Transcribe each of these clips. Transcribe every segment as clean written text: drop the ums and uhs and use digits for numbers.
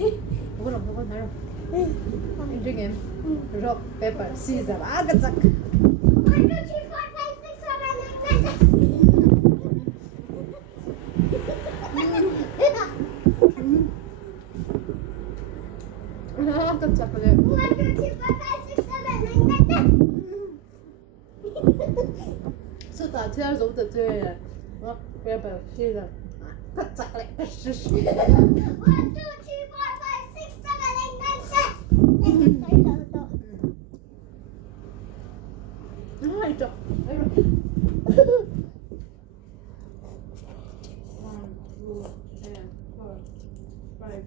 Bukan bukan harap. Intih game. Rock paper scissors. Agak sak. 1, 2, 3, 4, 5, 6, 7, 8, 9. Agak sak le. 1, 2, 3, 4, 5, 6, 7, 8, 9. Sudah tiada roda tu. Rock paper scissors. Agak sak le. 1, 2, 3, 4, 5, 6, 7, 8, 9, 10. Ah itu. Ayo. 1, 2, 3, 4, 5, 6, 7, 8,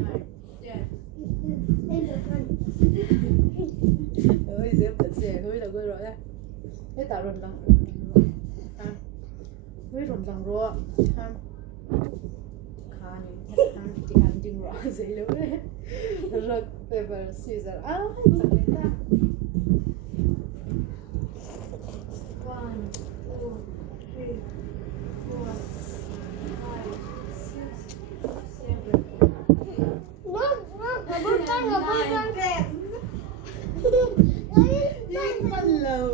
9, 10. Ôi dễ bật dễ hơi là quên rồi đấy. Thế tạo rồng bằng hơi rồng bằng rồi ham khá này ham chỉ ham chừng rõ dễ lắm đấy. Rock paper scissors à chắc đấy ta. 1, 2, 3, 4, 5, 6, 7.มันlâu.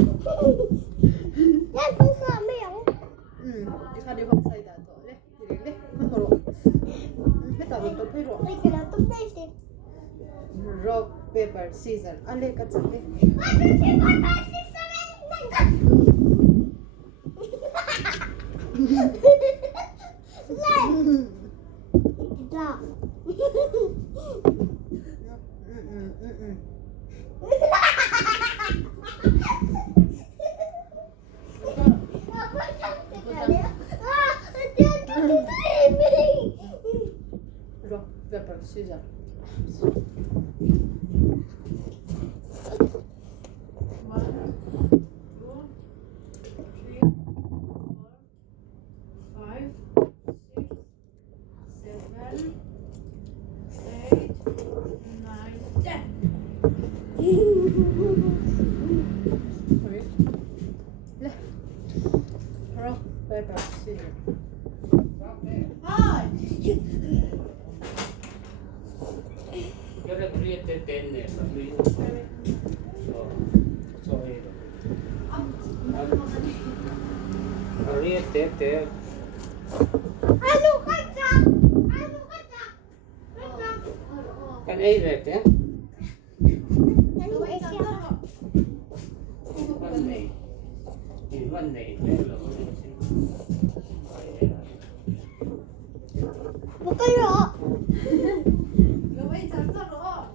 Đi khai đi không xây đã tổ đấy. Đi đến đấy. Không có rồi. Hết cả mình tốt hết rồi. Rock paper scissors. Anh lấy cắt sẵn đi. Rock paper scissors. 1, 2, 3, 4, 5, 6, 7, 8, 9, 10. Oj. Le. Rock paper scissors. Ai. Yo le quería tener también. Soy. Quería tener. Kan ấy về thế. Văn này về là Nó bây giờ rất rõ.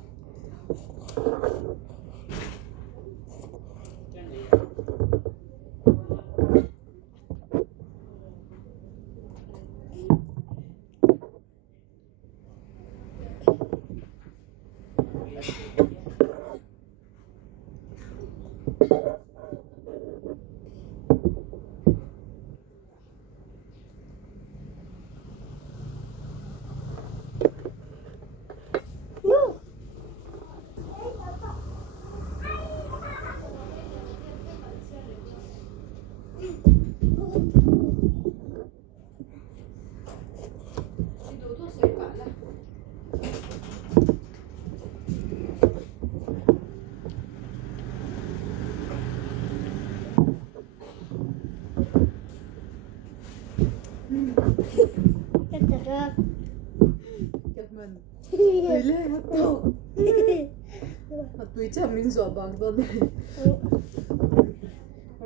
Mình dọa bằng con này.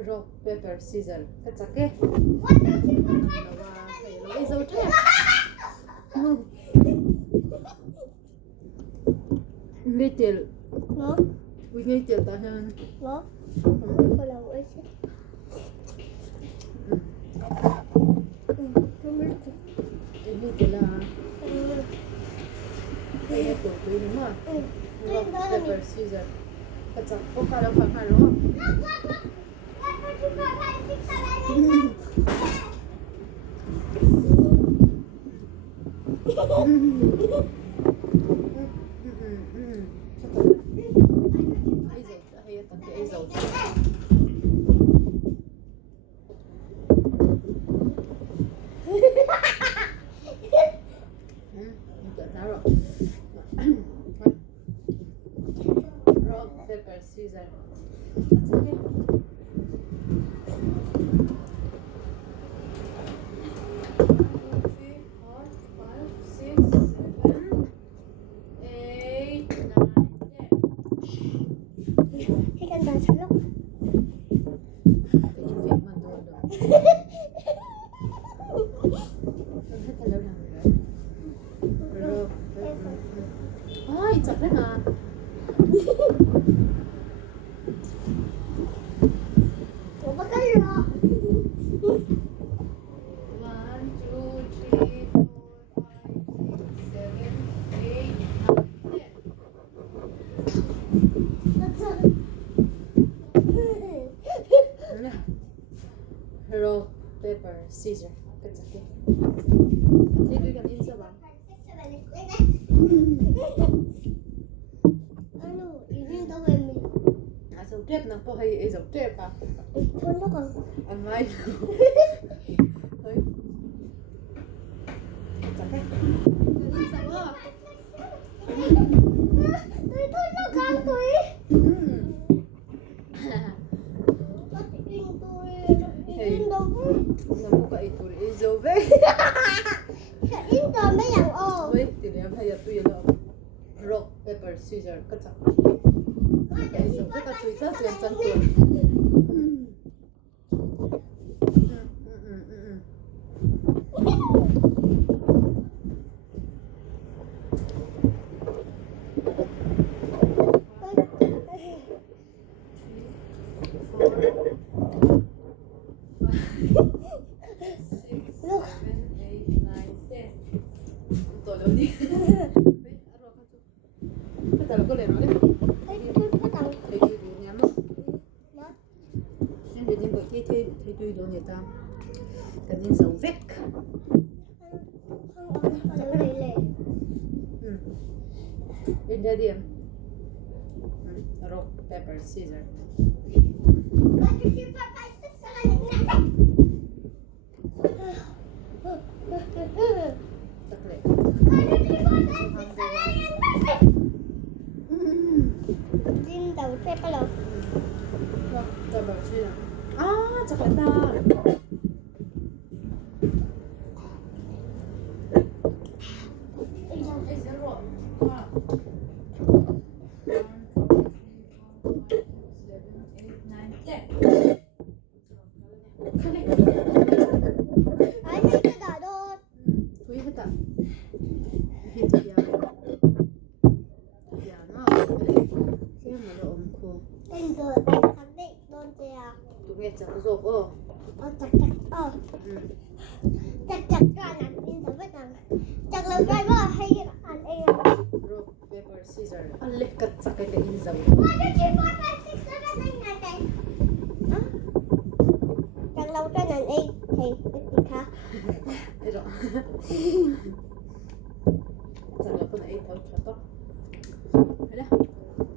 Rock paper scissors. Cắt chắc cái. Lấy dấu trước. Lấy tiền. Nó. Ui ngay tiền ta hơn. Nó. Không phải là ủi chứ. Ini tiền là. Đây là của quý đúng không? Rock paper scissors. Cắt chắc. Ô cả là phải phải đúng không? One, two, three, 4, 5, 6, 7, 8, 9, 10. Roll, paper, scissors. Kacake. Thế tôi cần in sao bạn? Dấu trép nó có hay dấu trép à? Thôi nó còn Ăn mai. Thôi. Chặt cái. In sao á? thôi nó còn tôi in đâu Nó có cái tụi dấu về. in đâu mấy dạng ô Wait, thì em hay tụi nó. Rock, paper, scissors, kacake. Cái dấu rất là tùy tất trên chân tụi. Kita lo boleh nolak. tôi có tàu Thấy tôi đủ nhắm không? nó Nên để buổi kia thấy tôi đủ nhiều ta. Cần in dấu vết. không còn lề lề In đây đi em. Rock, paper, scissors. Chắc lệ. in đầu xe cái lò Rock, paper, scissors. À, chắc lệ ta. ai thấy cái đỏ đô Thôi hết ta. Hết giờ. Giờ nó. Cái mà nó ôm khô. in rồi thằng định đôn chè Tụi nghe chắc rộp ơ. chặt chặt cho anh in rồi với thằng chặt lần driver hay anh em Rock, paper, scissors. Alek kat sa kay in dấu. chặt lâu cho anh em thì cái khác Đây rồi. Chắc là con ấy thôi cho tốt. Đây đây.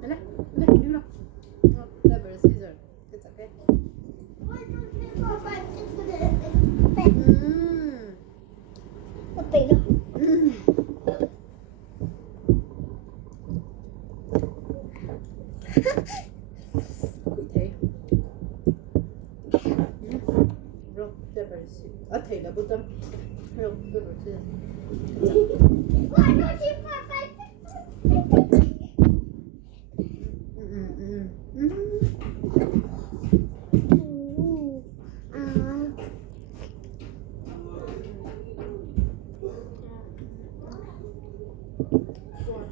Đây đây. Đây đi nào. Rock, paper, scissors. Cái chắc cái. nó bị rồi Quỷ thế. Rock, paper, scissors. À thầy là bút tâm. Rock, paper, scissors.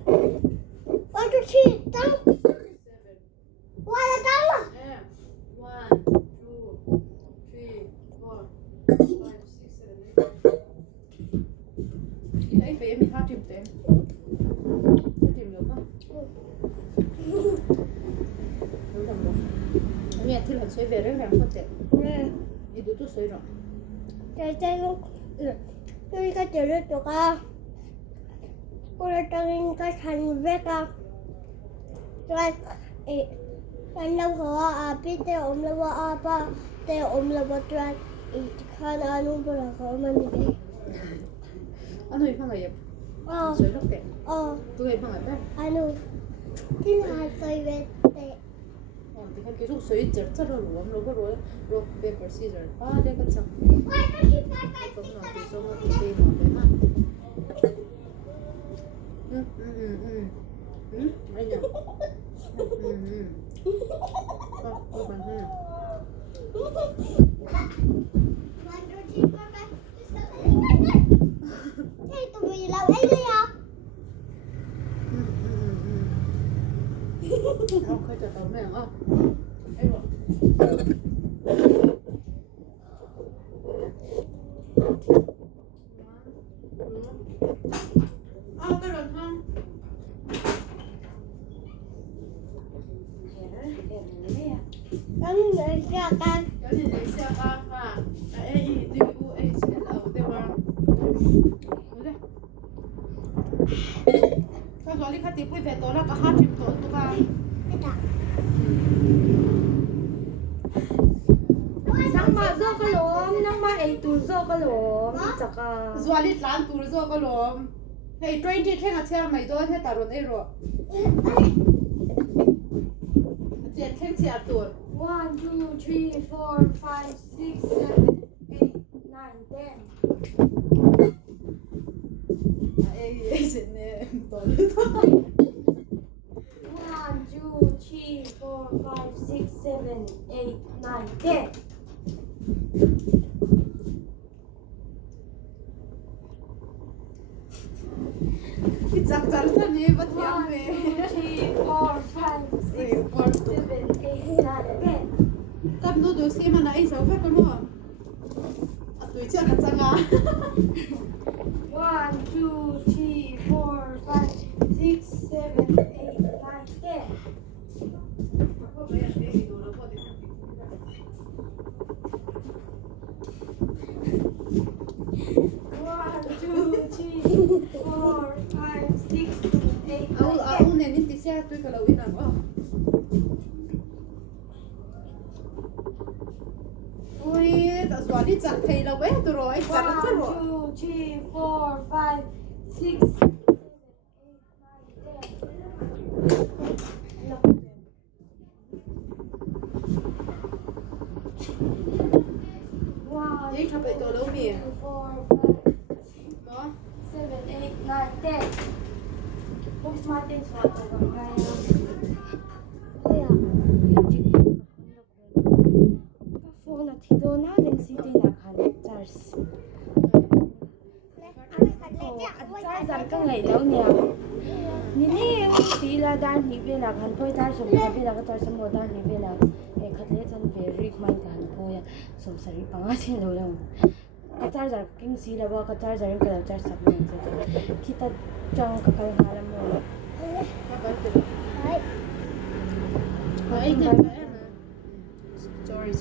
One, two, three, tăng qua là tăng à 1, 2, 3, 4, 5, 6, 7, 8. Đấy, về mình 2 tìm tên. 2 tìm được không? Đúng rồi. Mẹ thì lần xoay về rất là không tệ. Đi đủ tôi xoay rồi. trời trời không tôi có chịu được được à cô là tăng cái thành vết à rồi anh lâu hả à biết tôi ôm lâu à ba tôi ôm lâu rồi khăn anh ôm là có mình đi Anh hơi phong ngày ờ xoay rất tệ. ờ Tôi hay phong ngày bé. anh ôm thế là xoay về để Thì kan 계속 xoay chật chật rồi luôn rồi rồi rock paper scissors. À đây cái chắc. Không nó thì xong nó thì nó đấy mà. Đây nhỉ. Các bạn ha. thế tụi mình lâu ấy đi à Không, khơi chật tàu này không? Đây rồi. ถ้าส่วนที่เขาตีปุ้ยเฟตโตแล้วก็ห้าสิบโตตัวกัน nang ma zo ka lom nang ma ei tu zo ka lom chaka ส่วนที่ร้านตูร์โซก็ล้มเฮ้ย20แท่งอ่ะเชื่อไหมโดนให้ตารุนไอ้รัวเจ็ดแท่งเสียตัว 1 2 3 4 5 6 7 8 9 10 เอ้ยเสร็จเนี่ยตัวเลยตัว 1 2 3 4 5 6 7 8 9 10 พี่จักจันท่านนี้มาเที่ยวเม 1 2 3 4 5 6 7 8 9 10 กับดูดูสิมันไอ้สาวแค่กันว่าอ่ะตัวเชื่อกันจังอ่ะ 1 2 3 4 5 6 7 8 9 10 เอาเนี่ยนี่ติเสียตัวกับเราอีนั่นวะอุ้ยแต่ส่วนที่จัดให้เราเว้ยตัวร้อยจัดแล้วตัวร้อย ยี่ทำไปตัวแล้วมีเนาะ Nini tila dan hi bela kan poi tar som ka bela ka tar som dan hi bela e khatle chan very mai kan poya som sari panga se lo lang ka tar jar king si la ba ka tar jar ka tar sab ne kita chang ka kai halam mo Ay, ay, ay, sorry.